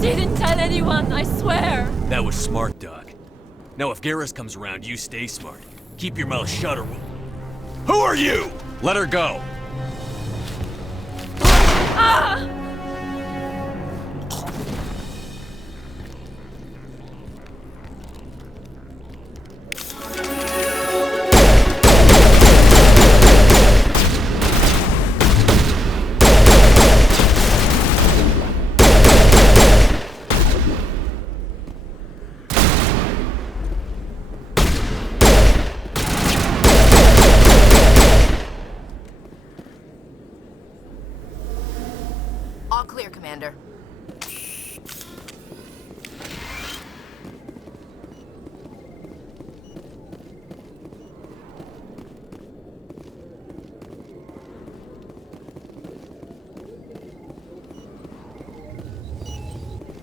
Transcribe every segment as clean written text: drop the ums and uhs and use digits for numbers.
didn't tell anyone, I swear! That was smart, Doc. Now if Garrus comes around, you stay smart. Keep your mouth shut or we'll... Who are you? Let her go! Ah! All clear, Commander.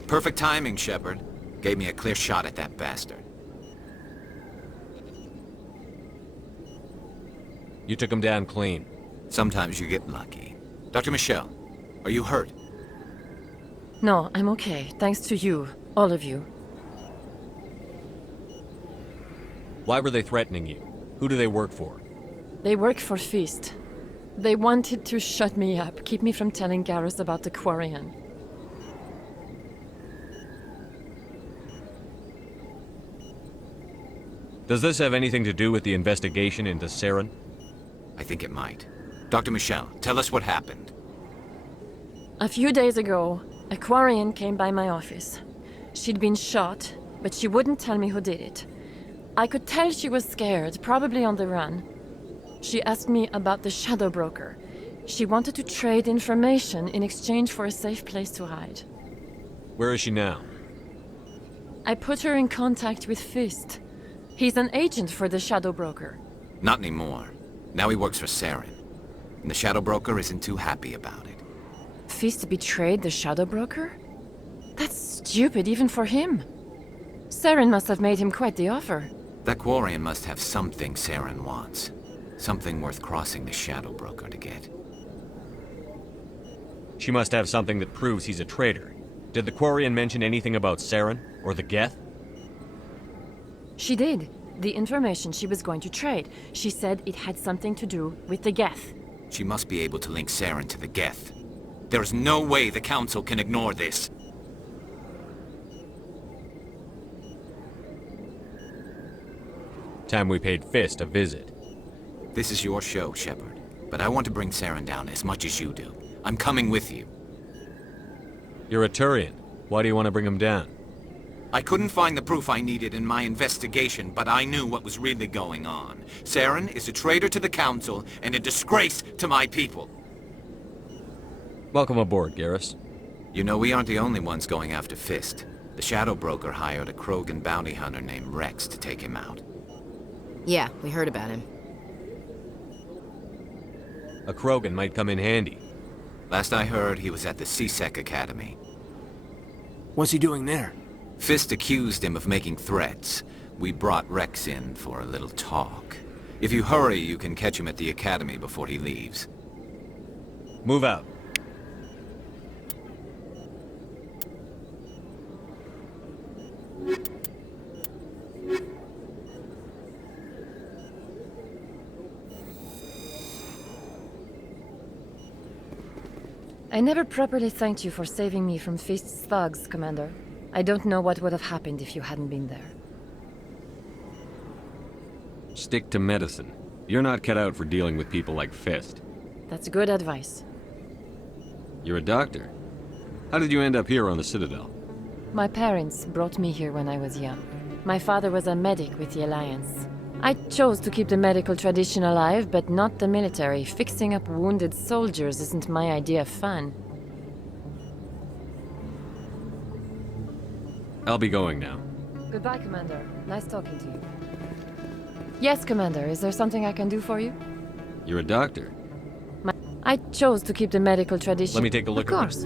Perfect timing, Shepard. Gave me a clear shot at that bastard. You took him down clean. Sometimes you get lucky. Dr. Michelle, are you hurt? No, I'm okay. Thanks to you. All of you. Why were they threatening you? Who do they work for? They work for Feast. They wanted to shut me up, keep me from telling Garrus about the Quarian. Does this have anything to do with the investigation into Saren? I think it might. Dr. Michelle, tell us what happened. A few days ago, a Quarian came by my office. She'd been shot, but she wouldn't tell me who did it. I could tell she was scared, probably on the run. She asked me about the Shadow Broker. She wanted to trade information in exchange for a safe place to hide. Where is she now? I put her in contact with Fist. He's an agent for the Shadow Broker. Not anymore. Now he works for Saren. And the Shadow Broker isn't too happy about it. Fist betrayed the Shadow Broker? That's stupid even for him. Saren must have made him quite the offer. That Quarian must have something Saren wants. Something worth crossing the Shadow Broker to get. She must have something that proves he's a traitor. Did the Quarian mention anything about Saren? Or the Geth? She did. The information she was going to trade. She said it had something to do with the Geth. She must be able to link Saren to the Geth. There is no way the Council can ignore this. Time we paid Fist a visit. This is your show, Shepard. But I want to bring Saren down as much as you do. I'm coming with you. You're a Turian. Why do you want to bring him down? I couldn't find the proof I needed in my investigation, but I knew what was really going on. Saren is a traitor to the Council and a disgrace to my people. Welcome aboard, Garrus. You know, we aren't the only ones going after Fist. The Shadow Broker hired a Krogan bounty hunter named Rex to take him out. Yeah, we heard about him. A Krogan might come in handy. Last I heard, he was at the C-Sec Academy. What's he doing there? Fist accused him of making threats. We brought Rex in for a little talk. If you hurry, you can catch him at the Academy before he leaves. Move out. I never properly thanked you for saving me from Fist's thugs, Commander. I don't know what would have happened if you hadn't been there. Stick to medicine. You're not cut out for dealing with people like Fist. That's good advice. You're a doctor. How did you end up here on the Citadel? My parents brought me here when I was young. My father was a medic with the Alliance. I chose to keep the medical tradition alive, but not the military. Fixing up wounded soldiers isn't my idea of fun. I'll be going now. Goodbye, Commander. Nice talking to you. Yes, Commander. Is there something I can do for you? You're a doctor. I chose to keep the medical tradition. Let me take a look. Of course.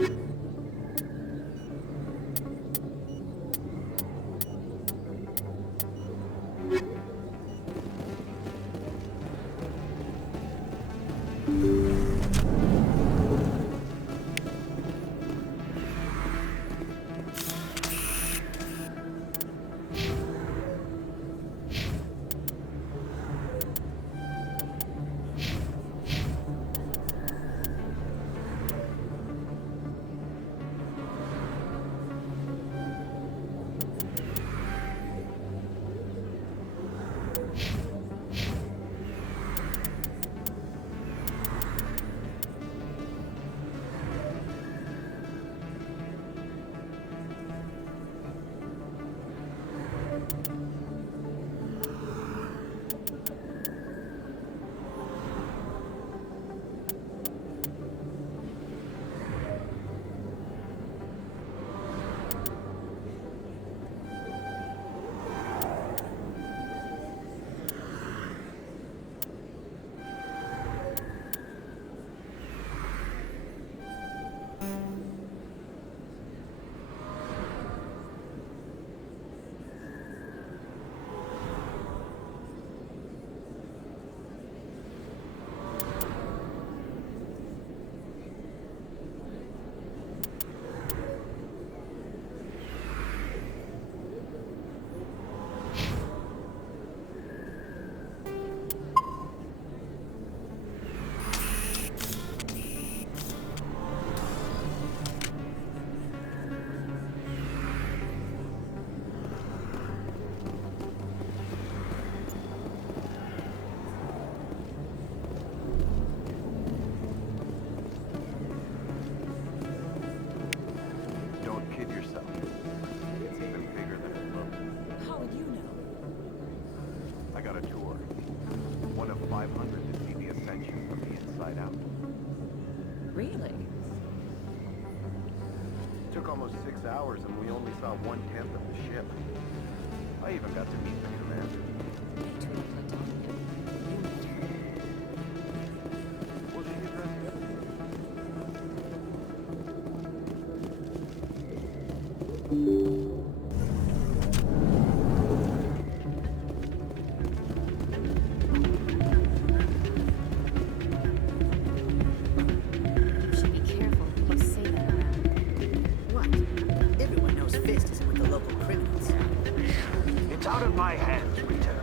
one of 500 to see the ascension from the inside out. Really? Took almost 6 hours and we only saw 1/10 of the ship. I even got to meet the commander. Well, she addressed everything. You should be careful when you say that. What? Everyone knows Fist isn't with the local criminals. It's out of my hands, Rita.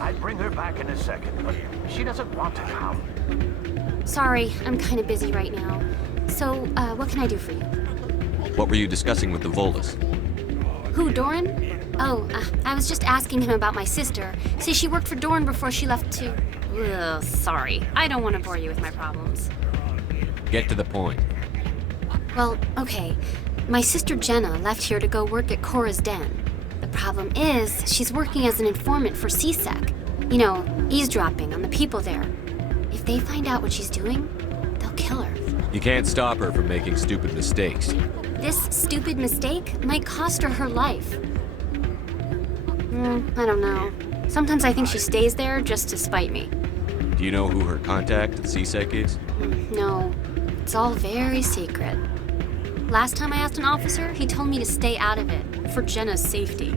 I'd bring her back in a second, but she doesn't want to come. Sorry, I'm kind of busy right now. So, what can I do for you? What were you discussing with the Volus? Who, Doran? Oh, I was just asking him about my sister. See, she worked for Doran before she left to... Ugh, sorry. I don't want to bore you with my problems. Get to the point. Well, okay. My sister Jenna left here to go work at Cora's Den. The problem is, she's working as an informant for CSEC. You know, eavesdropping on the people there. If they find out what she's doing, they'll kill her. You can't stop her from making stupid mistakes. This stupid mistake might cost her her life. I don't know. Sometimes I think she stays there just to spite me. Do you know who her contact at CSEC is? No, it's all very secret. Last time I asked an officer, he told me to stay out of it, for Jenna's safety.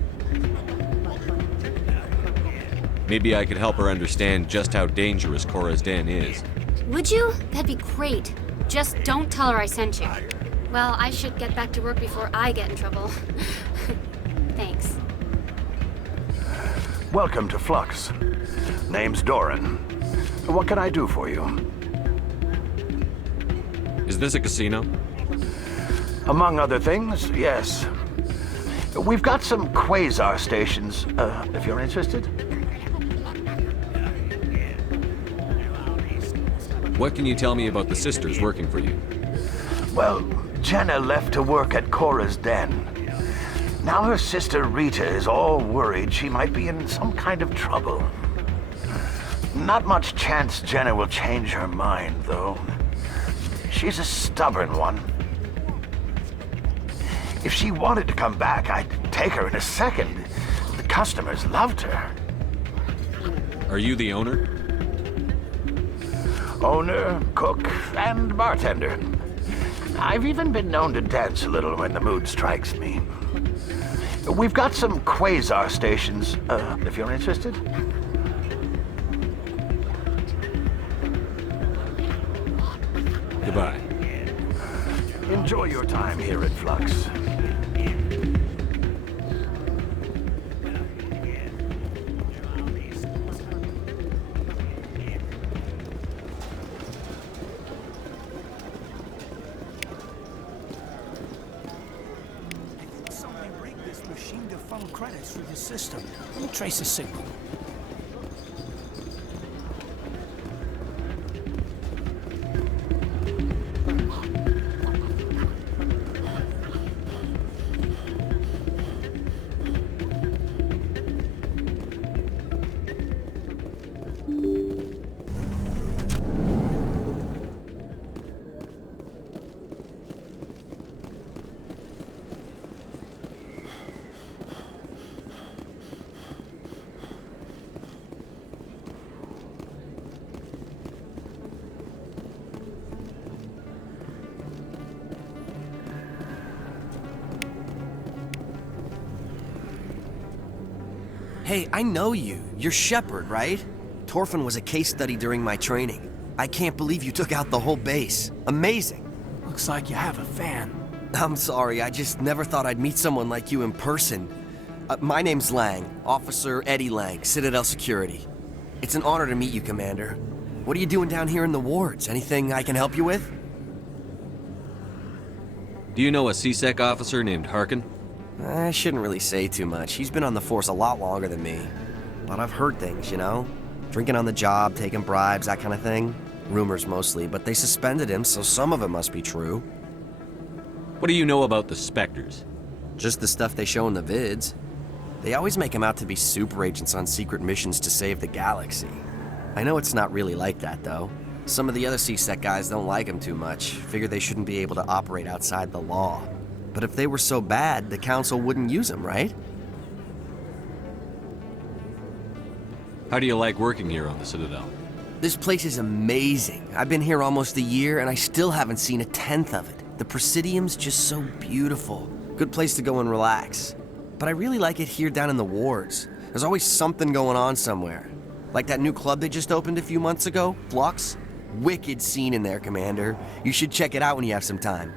Maybe I could help her understand just how dangerous Cora's Den is. Would you? That'd be great. Just don't tell her I sent you. Well, I should get back to work before I get in trouble. Thanks. Welcome to Flux. Name's Doran. What can I do for you? Is this a casino? Among other things, yes. We've got some quasar stations, if you're interested. What can you tell me about the sisters working for you? Well, Jenna left to work at Cora's Den. Now her sister Rita is all worried she might be in some kind of trouble. Not much chance Jenna will change her mind, though. She's a stubborn one. If she wanted to come back, I'd take her in a second. The customers loved her. Are you the owner? Owner, cook, and bartender. I've even been known to dance a little when the mood strikes me. We've got some quasar stations, if you're interested. Goodbye. Enjoy your time here at Flux. Somebody rigged this machine to funnel credits through the system. Let me trace a signal. Hey, I know you. You're Shepard, right? Torfin was a case study during my training. I can't believe you took out the whole base. Amazing. Looks like you have a fan. I'm sorry, I just never thought I'd meet someone like you in person. My name's Lang, Officer Eddie Lang, Citadel Security. It's an honor to meet you, Commander. What are you doing down here in the wards? Anything I can help you with? Do you know a CSEC officer named Harkin? I shouldn't really say too much. He's been on the force a lot longer than me. But I've heard things, you know? Drinking on the job, taking bribes, that kind of thing. Rumors mostly, but they suspended him, so some of it must be true. What do you know about the Spectres? Just the stuff they show in the vids. They always make him out to be super agents on secret missions to save the galaxy. I know it's not really like that, though. Some of the other CSEC guys don't like him too much, figure they shouldn't be able to operate outside the law. But if they were so bad, the council wouldn't use them, right? How do you like working here on the Citadel? This place is amazing. I've been here almost a year, and I still haven't seen a tenth of it. The Presidium's just so beautiful. Good place to go and relax. But I really like it here down in the wards. There's always something going on somewhere. Like that new club they just opened a few months ago, Flux. Wicked scene in there, Commander. You should check it out when you have some time.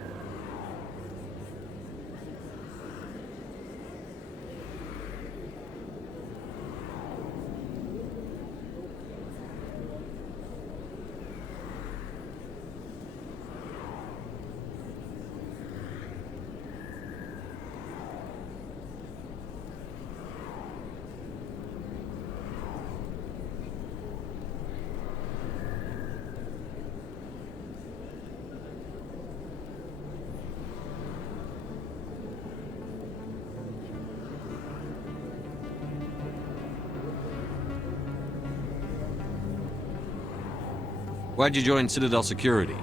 Why'd you join Citadel Security?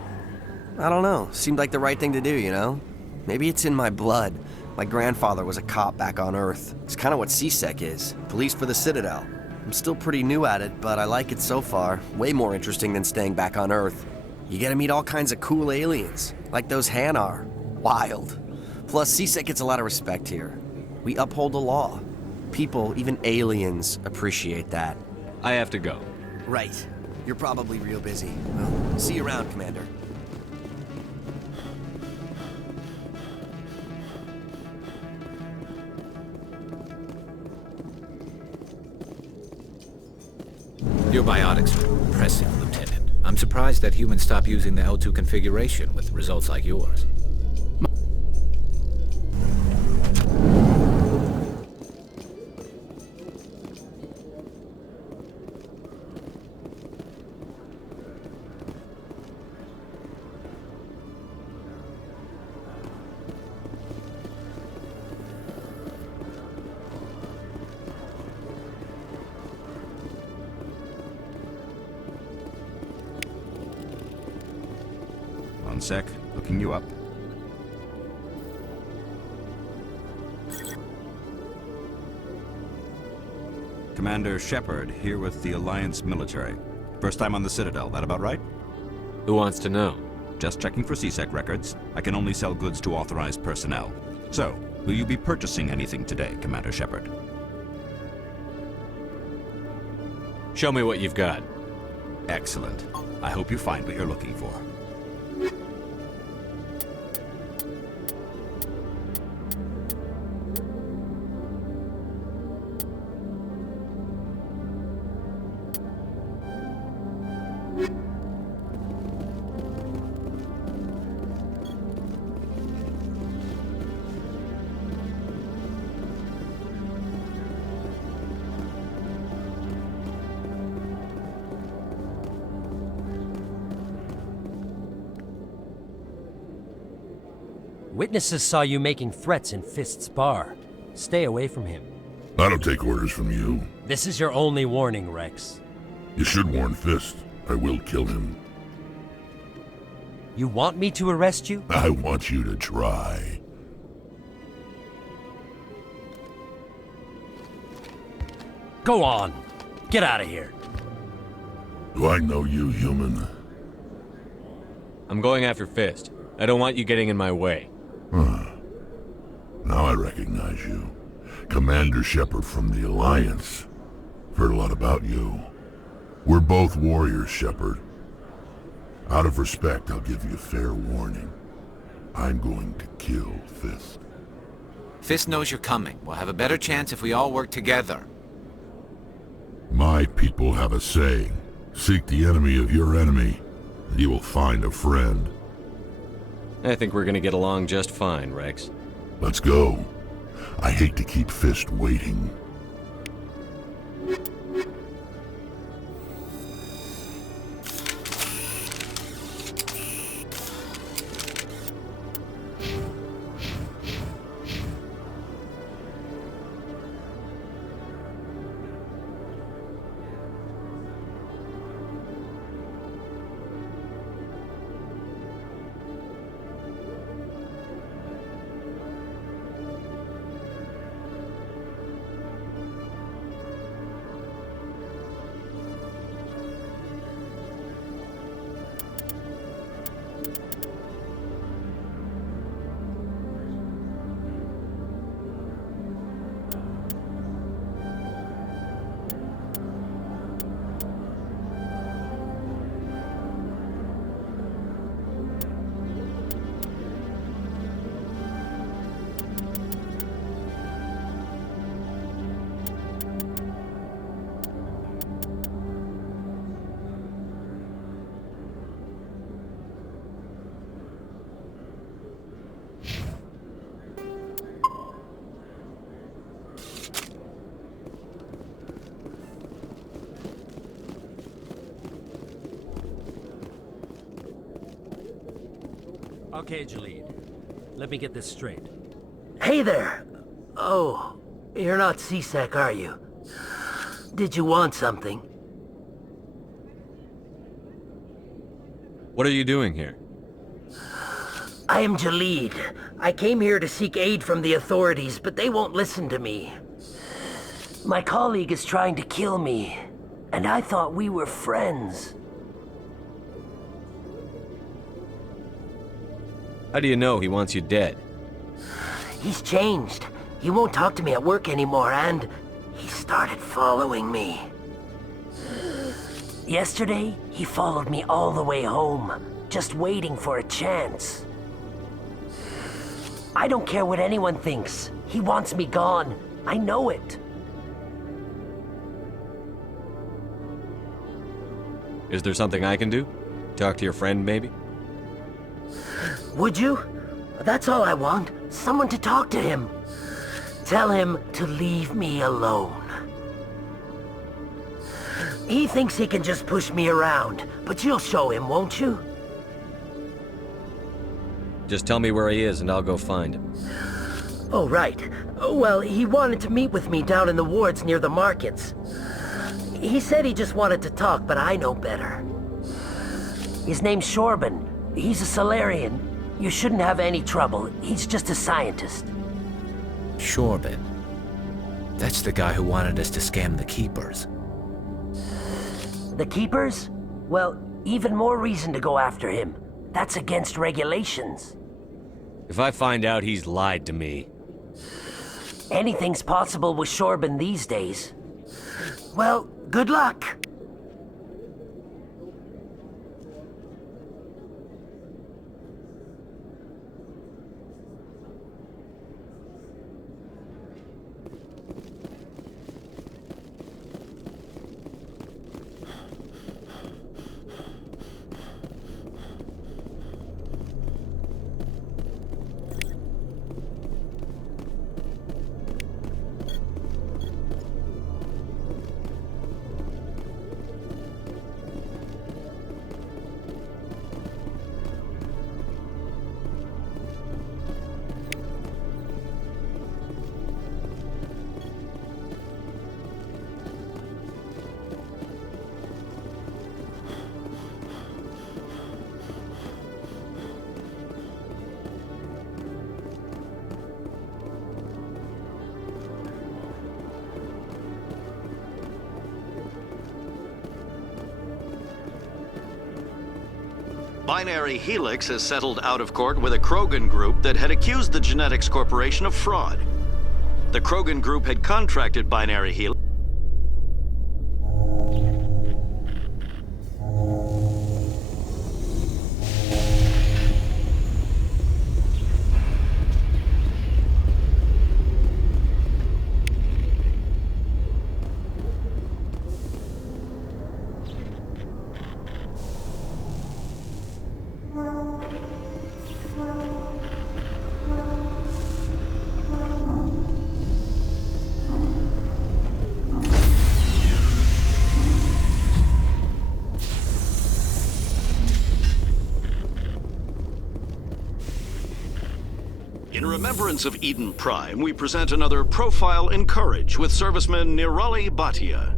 I don't know. Seemed like the right thing to do, you know? Maybe it's in my blood. My grandfather was a cop back on Earth. It's kind of what CSEC is. Police for the Citadel. I'm still pretty new at it, but I like it so far. Way more interesting than staying back on Earth. You get to meet all kinds of cool aliens, like those Hanar. Wild. Plus, CSEC gets a lot of respect here. We uphold the law. People, even aliens, appreciate that. I have to go. Right. You're probably real busy. Well, see you around, Commander. Your biotics are impressive, Lieutenant. I'm surprised that humans stopped using the L2 configuration with results like yours. One sec, looking you up. Commander Shepard, here with the Alliance military. First time on the Citadel, that about right? Who wants to know? Just checking for CSEC records. I can only sell goods to authorized personnel. So, will you be purchasing anything today, Commander Shepard? Show me what you've got. Excellent. I hope you find what you're looking for. Witnesses saw you making threats in Fist's bar. Stay away from him. I don't take orders from you. This is your only warning, Rex. You should warn Fist. I will kill him. You want me to arrest you? I want you to try. Go on. Get out of here. Do I know you, human? I'm going after Fist. I don't want you getting in my way. Huh. Now I recognize you. Commander Shepard from the Alliance. Heard a lot about you. We're both warriors, Shepard. Out of respect, I'll give you fair warning. I'm going to kill Fist. Fist knows you're coming. We'll have a better chance if we all work together. My people have a saying. Seek the enemy of your enemy, and you will find a friend. I think we're gonna get along just fine, Rex. Let's go. I hate to keep Fist waiting. Okay, Jalid. Let me get this straight. Hey there! Oh, you're not C-Sec, are you? Did you want something? What are you doing here? I am Jalid. I came here to seek aid from the authorities, but they won't listen to me. My colleague is trying to kill me, and I thought we were friends. How do you know he wants you dead? He's changed. He won't talk to me at work anymore, and he started following me. Yesterday, he followed me all the way home, just waiting for a chance. I don't care what anyone thinks. He wants me gone. I know it. Is there something I can do? Talk to your friend, maybe? Would you? That's all I want. Someone to talk to him. Tell him to leave me alone. He thinks he can just push me around, but you'll show him, won't you? Just tell me where he is and I'll go find him. Oh, right. Well, he wanted to meet with me down in the wards near the markets. He said he just wanted to talk, but I know better. His name's Shorban. He's a Solarian. You shouldn't have any trouble. He's just a scientist. Shorban. That's the guy who wanted us to scam the Keepers. The Keepers? Well, even more reason to go after him. That's against regulations. If I find out he's lied to me... Anything's possible with Shorban these days. Well, good luck. Binary Helix has settled out of court with a Krogan group that had accused the Genetics Corporation of fraud. The Krogan group had contracted Binary Helix In remembrance of Eden Prime, we present another Profile in Courage with serviceman Nirali Bhatia.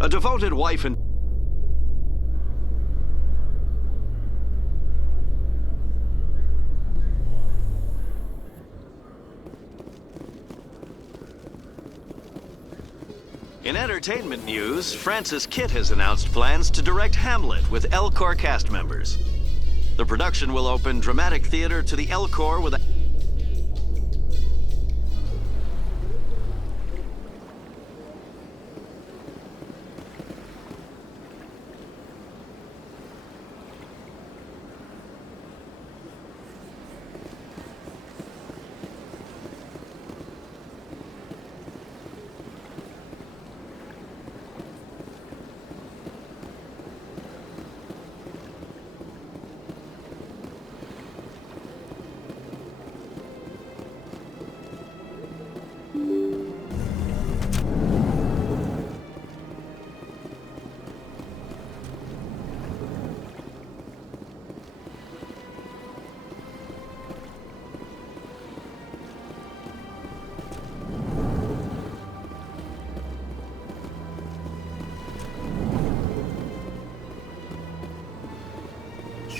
A devoted wife and In entertainment news, Francis Kitt has announced plans to direct Hamlet with Elcor cast members. The production will open dramatic theater to the Elcor with a...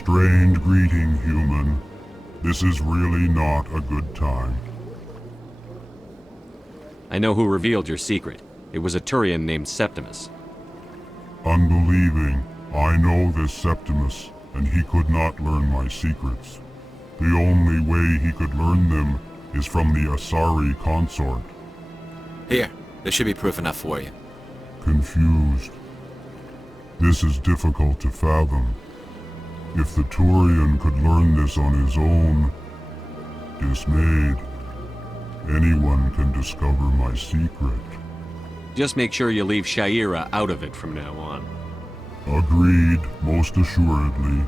Strange greeting, human. This is really not a good time. I know who revealed your secret. It was a Turian named Septimus. Unbelieving, I know this Septimus, and he could not learn my secrets. The only way he could learn them is from the Asari consort. Here, there should be proof enough for you. Confused. This is difficult to fathom. If the Turian could learn this on his own, dismayed, anyone can discover my secret. Just make sure you leave Shaira out of it from now on. Agreed, most assuredly.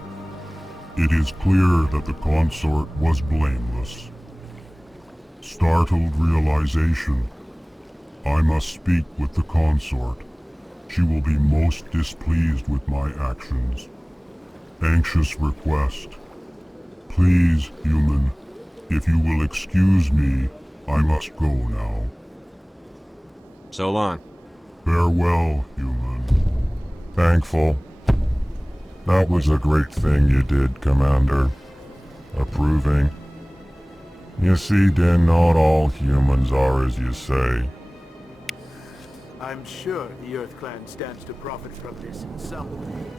It is clear that the consort was blameless. Startled realization. I must speak with the consort. She will be most displeased with my actions. Anxious request. Please, human, if you will excuse me, I must go now. So long. Farewell, human. Thankful. That was a great thing you did, Commander. Approving. You see, Din, not all humans are as you say. I'm sure the Earth Clan stands to profit from this in some way.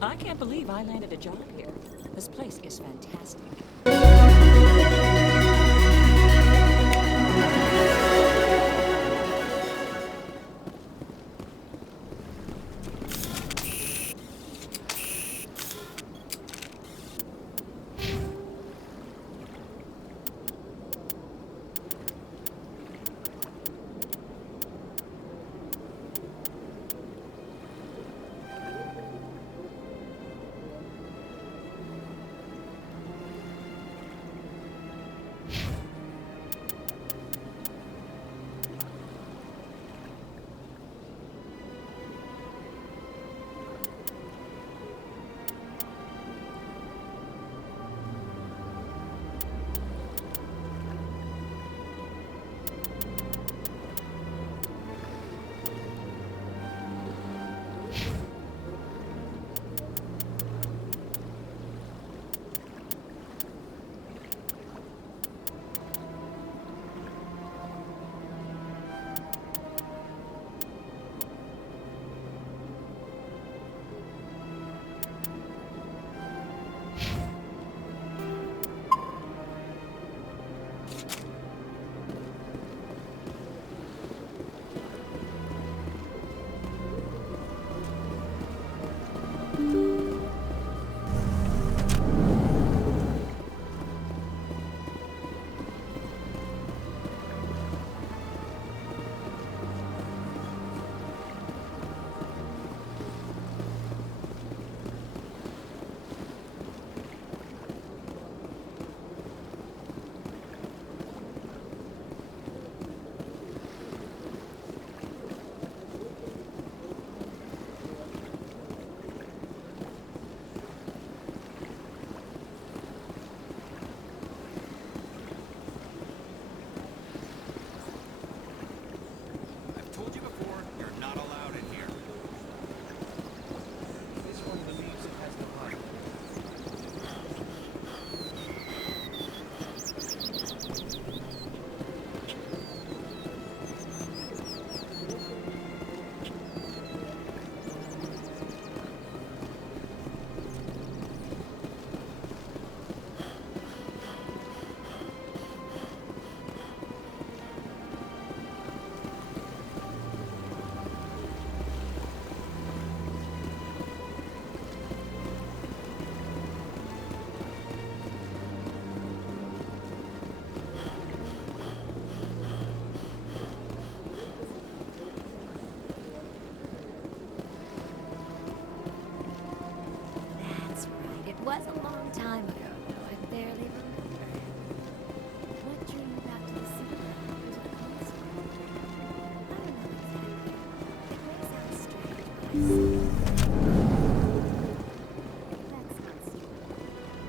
I can't believe I landed a job here. This place is fantastic.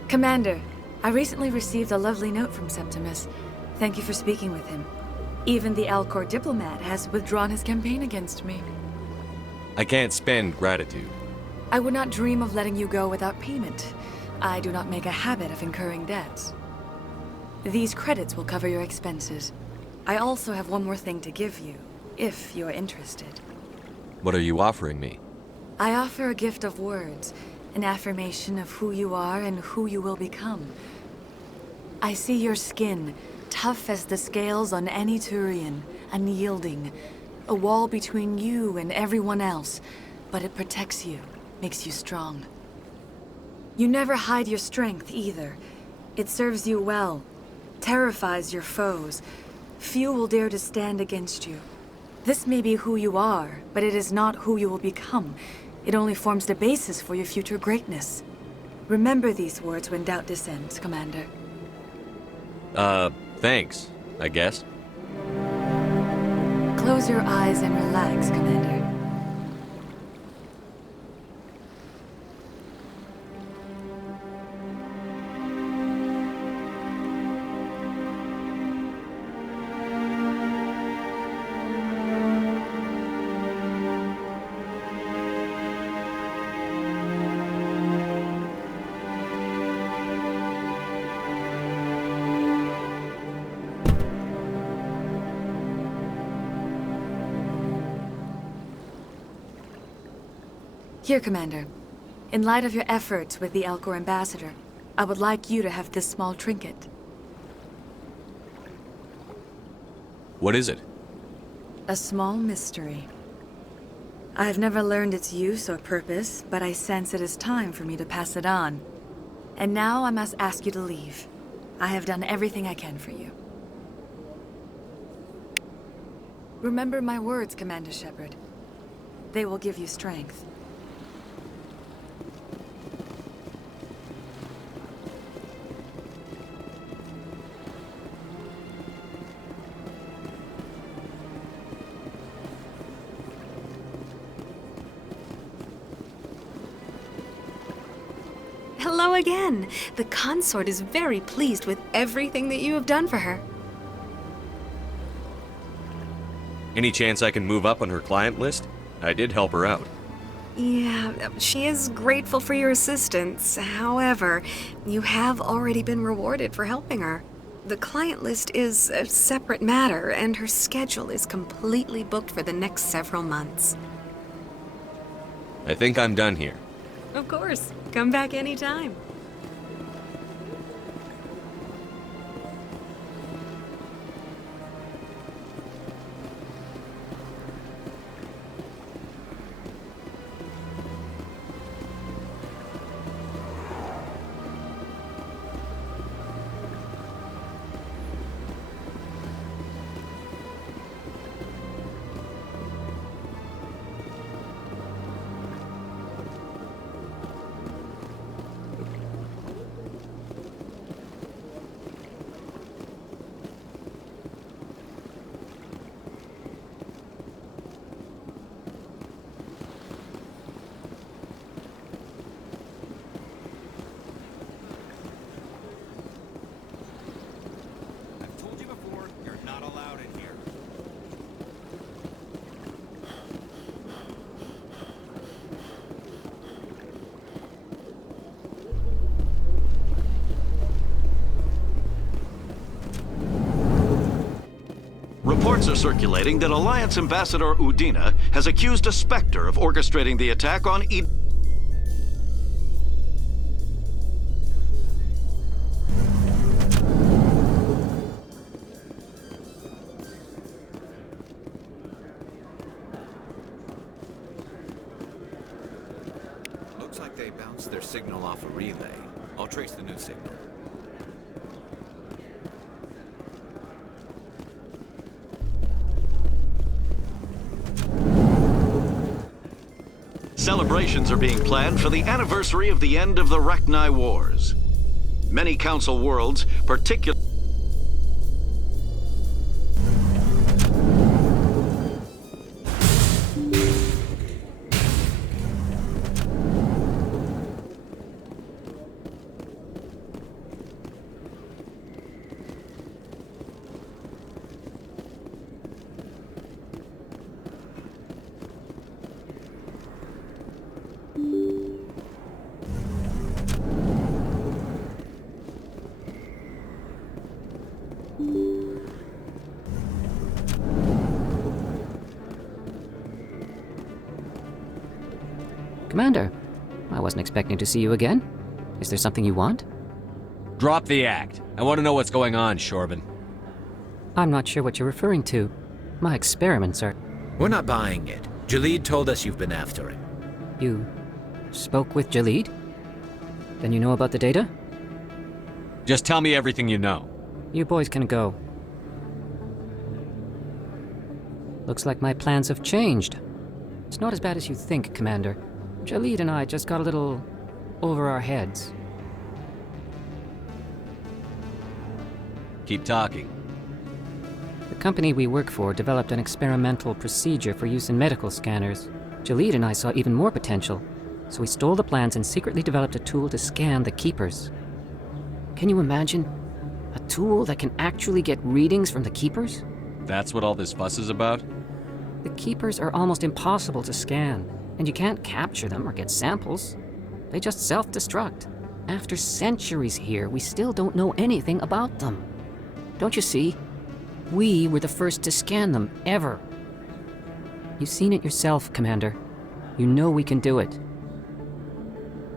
Commander, I recently received a lovely note from Septimus. Thank you for speaking with him. Even the Alcor diplomat has withdrawn his campaign against me. I can't spend gratitude. I would not dream of letting you go without payment. I do not make a habit of incurring debts. These credits will cover your expenses. I also have one more thing to give you, if you are interested. What are you offering me? I offer a gift of words, an affirmation of who you are and who you will become. I see your skin, tough as the scales on any Turian, unyielding, a wall between you and everyone else, but it protects you, makes you strong. You never hide your strength either. It serves you well, terrifies your foes. Few will dare to stand against you. This may be who you are, but it is not who you will become. It only forms the basis for your future greatness. Remember these words when doubt descends, Commander. Thanks, I guess. Close your eyes and relax, Commander. Here, Commander. In light of your efforts with the Alcor ambassador, I would like you to have this small trinket. What is it? A small mystery. I have never learned its use or purpose, but I sense it is time for me to pass it on. And now I must ask you to leave. I have done everything I can for you. Remember my words, Commander Shepard. They will give you strength. Hello again. The consort is very pleased with everything that you have done for her. Any chance I can move up on her client list? I did help her out. Yeah, she is grateful for your assistance. However, you have already been rewarded for helping her. The client list is a separate matter, and her schedule is completely booked for the next several months. I think I'm done here. Of course. Come back anytime. Reports are circulating that Alliance Ambassador Udina has accused a Spectre of orchestrating the attack on Looks like they bounced their signal off a relay. I'll trace the new signal. Celebrations are being planned for the anniversary of the end of the Rachni Wars. Many Council worlds, particularly Commander, I wasn't expecting to see you again. Is there something you want? Drop the act. I want to know what's going on, Shorban. I'm not sure what you're referring to. My experiments are... We're not buying it. Jalid told us you've been after him. You spoke with Jalid? Then you know about the data? Just tell me everything you know. You boys can go. Looks like my plans have changed. It's not as bad as you think, Commander. Jalid and I just got a little over our heads. Keep talking. The company we work for developed an experimental procedure for use in medical scanners. Jalid and I saw even more potential, so we stole the plans and secretly developed a tool to scan the Keepers. Can you imagine? A tool that can actually get readings from the Keepers? That's what all this fuss is about? The Keepers are almost impossible to scan, and you can't capture them or get samples. They just self-destruct. After centuries here, we still don't know anything about them. Don't you see? We were the first to scan them, ever. You've seen it yourself, Commander. You know we can do it.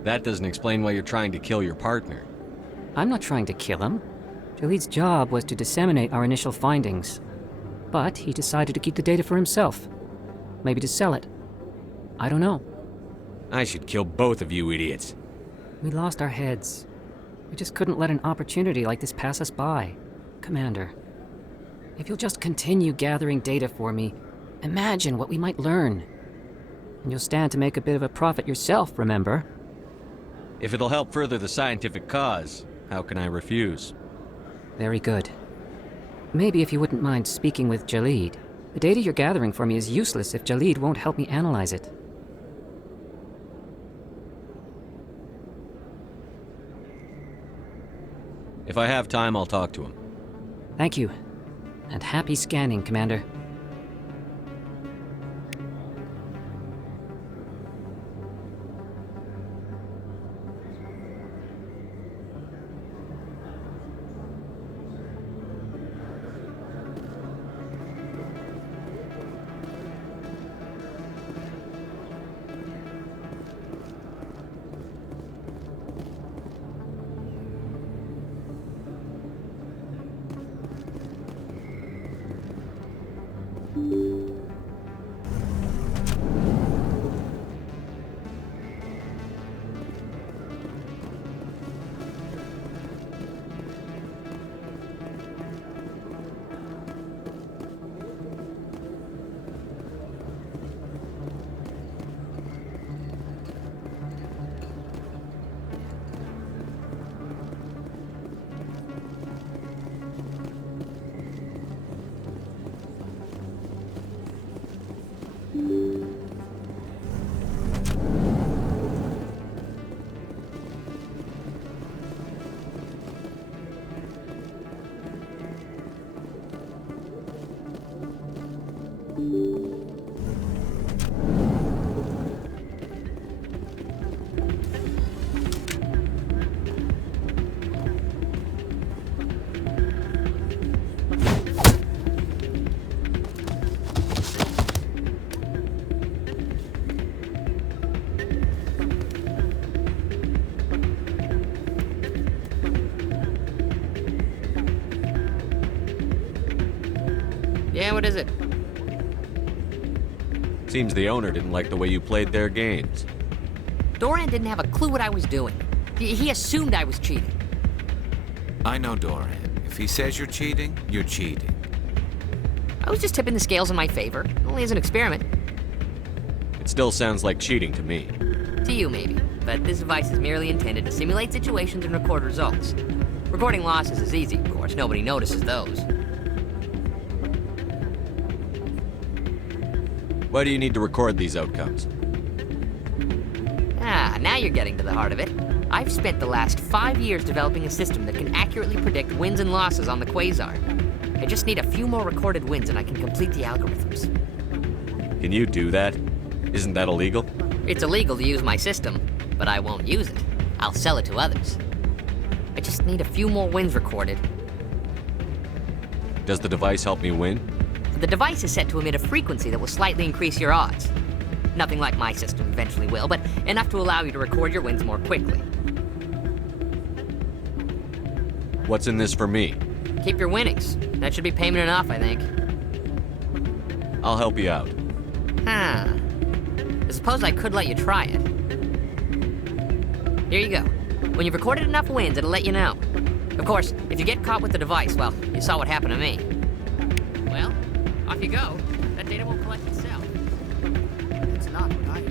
That doesn't explain why you're trying to kill your partner. I'm not trying to kill him. Jalid's job was to disseminate our initial findings. But he decided to keep the data for himself. Maybe to sell it. I don't know. I should kill both of you idiots. We lost our heads. We just couldn't let an opportunity like this pass us by. Commander, if you'll just continue gathering data for me, imagine what we might learn. And you'll stand to make a bit of a profit yourself, remember? If it'll help further the scientific cause, how can I refuse? Very good. Maybe if you wouldn't mind speaking with Jalid. The data you're gathering for me is useless if Jalid won't help me analyze it. If I have time, I'll talk to him. Thank you. And happy scanning, Commander. Yeah, what is it? Seems the owner didn't like the way you played their games. Doran didn't have a clue what I was doing. He assumed I was cheating. I know Doran. If he says you're cheating, you're cheating. I was just tipping the scales in my favor, only as an experiment. It still sounds like cheating to me. To you, maybe. But this device is merely intended to simulate situations and record results. Recording losses is easy, of course. Nobody notices those. Why do you need to record these outcomes? Ah, now you're getting to the heart of it. I've spent the last 5 years developing a system that can accurately predict wins and losses on the Quasar. I just need a few more recorded wins and I can complete the algorithms. Can you do that? Isn't that illegal? It's illegal to use my system, but I won't use it. I'll sell it to others. I just need a few more wins recorded. Does the device help me win? The device is set to emit a frequency that will slightly increase your odds. Nothing like my system eventually will, but enough to allow you to record your wins more quickly. What's in this for me? Keep your winnings. That should be payment enough, I think. I'll help you out. Huh. I suppose I could let you try it. Here you go. When you've recorded enough wins, it'll let you know. Of course, if you get caught with the device, well, you saw what happened to me. Well, off you go. That data won't collect itself. It's not what I...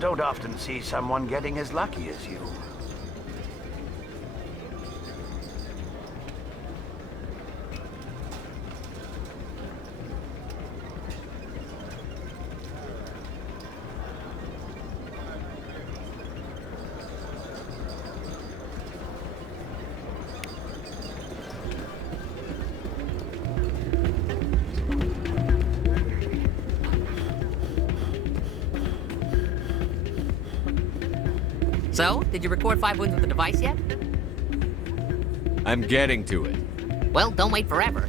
Don't often see someone getting as lucky as you. So, did you record 5 wins with the device yet? I'm getting to it. Well, don't wait forever.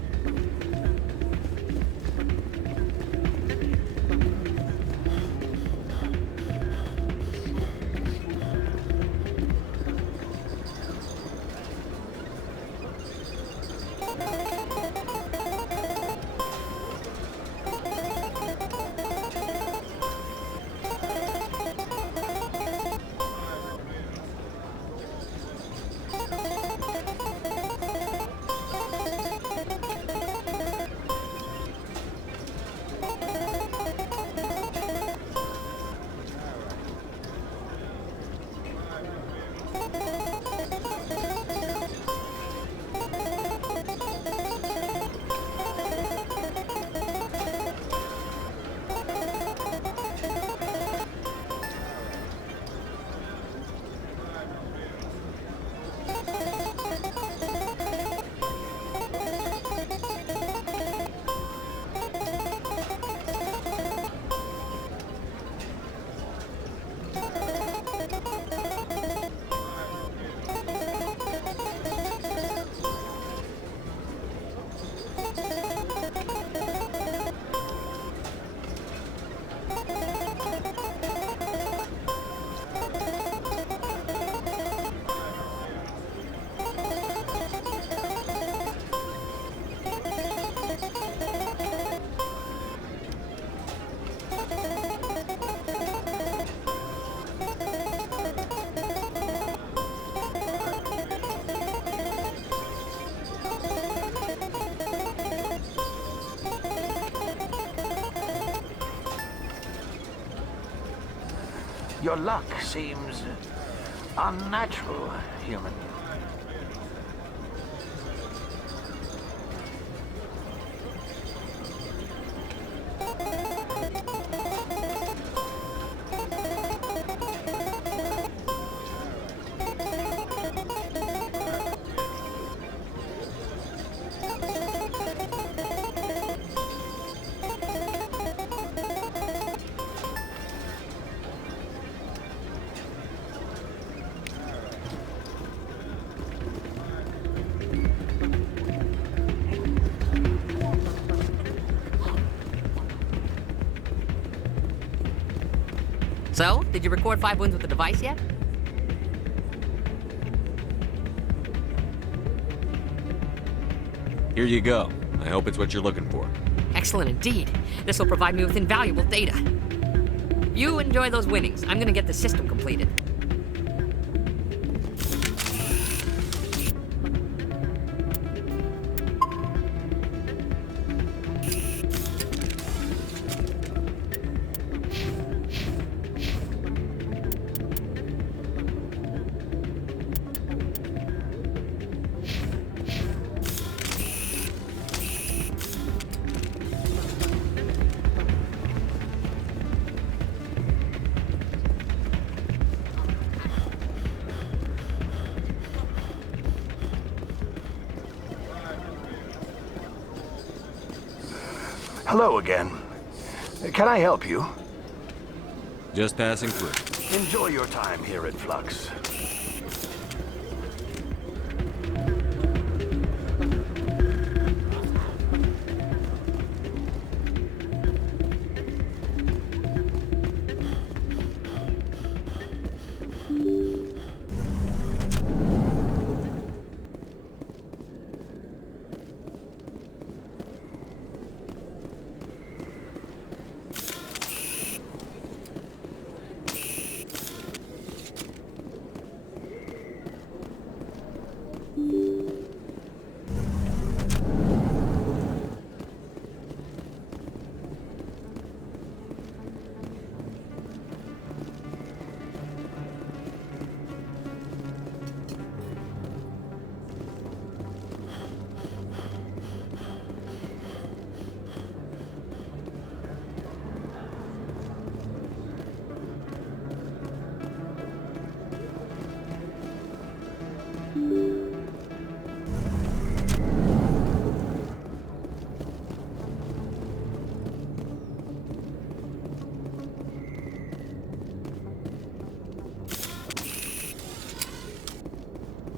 Your luck seems unnatural, human. So, did you record 5 wounds with the device yet? Here you go. I hope it's what you're looking for. Excellent indeed. This will provide me with invaluable data. You enjoy those winnings. I'm gonna get the system completed. Hello again. Can I help you? Just passing through. Enjoy your time here at Flux.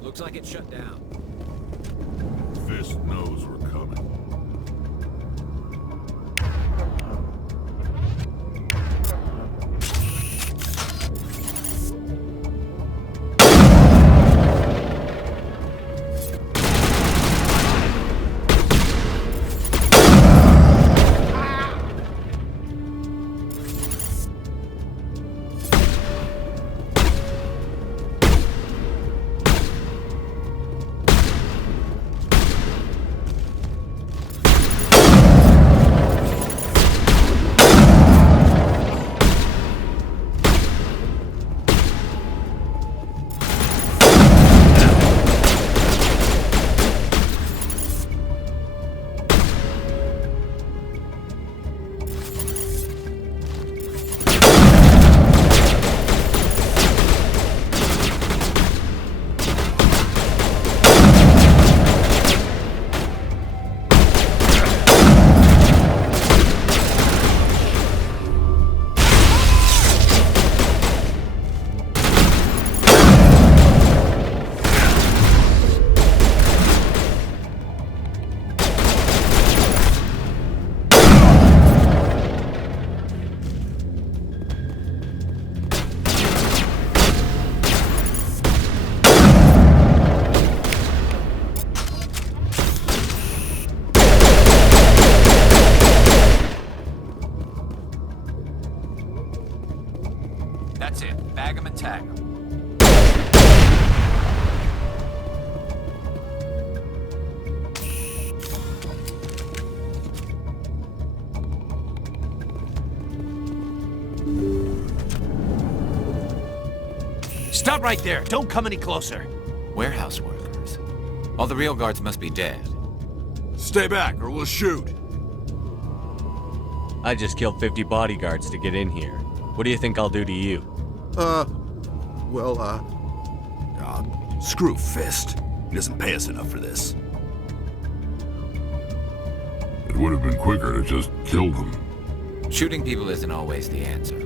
Looks like it's shut down. Fist knows we're coming. That's it. Bag 'em and tag 'em. Stop right there. Don't come any closer. Warehouse workers. All the real guards must be dead. Stay back, or we'll shoot. I just killed 50 bodyguards to get in here. What do you think I'll do to you? Screw Fist. He doesn't pay us enough for this. It would have been quicker to just kill them. Shooting people isn't always the answer.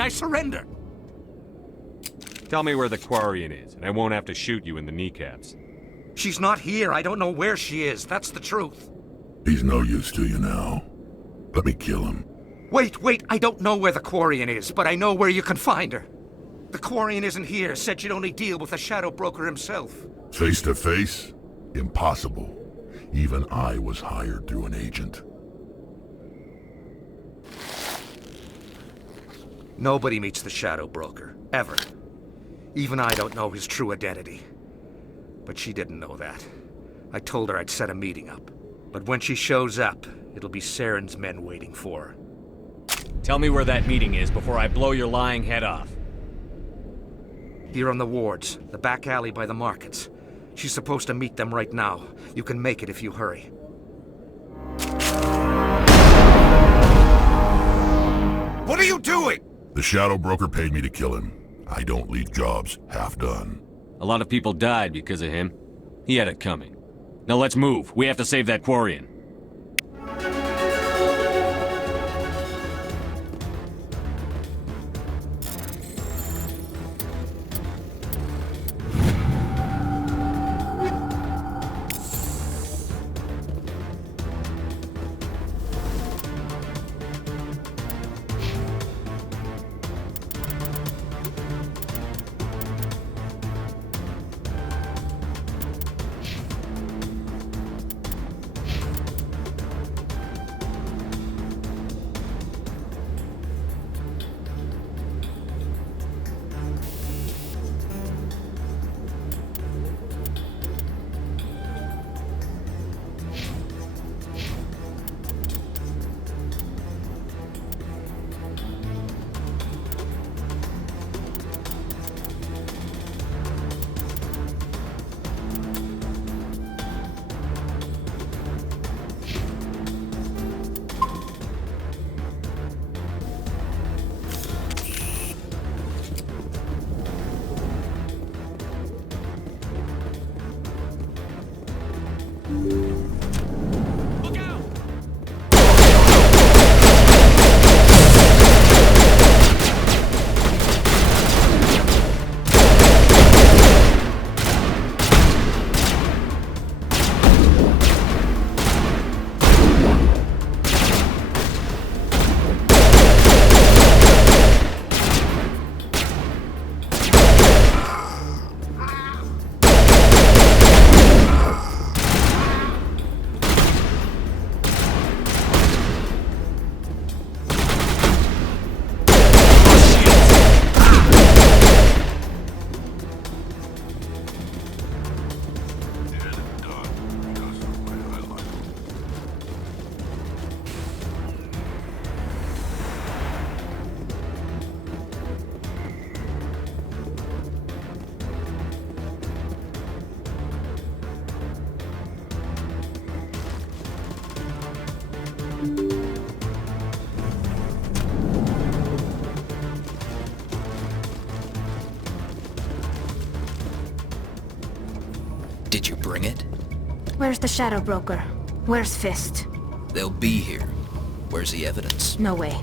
I surrender! Tell me where the Quarian is, and I won't have to shoot you in the kneecaps. She's not here. I don't know where she is. That's the truth. He's no use to you now. Let me kill him. Wait. I don't know where the Quarian is, but I know where you can find her. The Quarian isn't here. Said she'd only deal with the Shadow Broker himself. Face to face? Impossible. Even I was hired through an agent. Nobody meets the Shadow Broker, ever. Even I don't know his true identity. But she didn't know that. I told her I'd set a meeting up. But when she shows up, it'll be Saren's men waiting for her. Tell me where that meeting is before I blow your lying head off. Here on the wards, the back alley by the markets. She's supposed to meet them right now. You can make it if you hurry. What are you doing? The Shadow Broker paid me to kill him. I don't leave jobs half done. A lot of people died because of him. He had it coming. Now let's move. We have to save that Quarian. Did you bring it? Where's the Shadow Broker? Where's Fist? They'll be here. Where's the evidence? No way.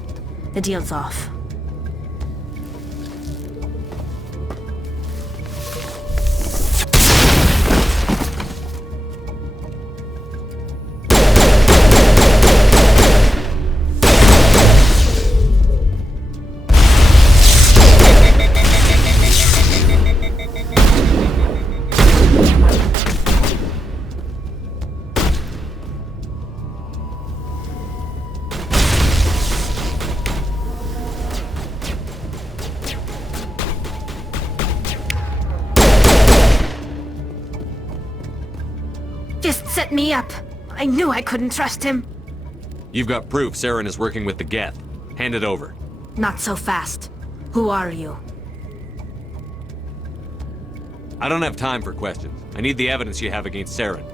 The deal's off. Let me up. I knew I couldn't trust him. You've got proof Saren is working with the Geth. Hand it over. Not so fast. Who are you? I don't have time for questions. I need the evidence you have against Saren.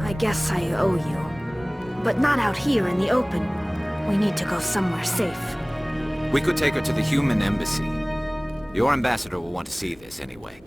I guess I owe you. But not out here in the open. We need to go somewhere safe. We could take her to the human embassy. Your ambassador will want to see this anyway.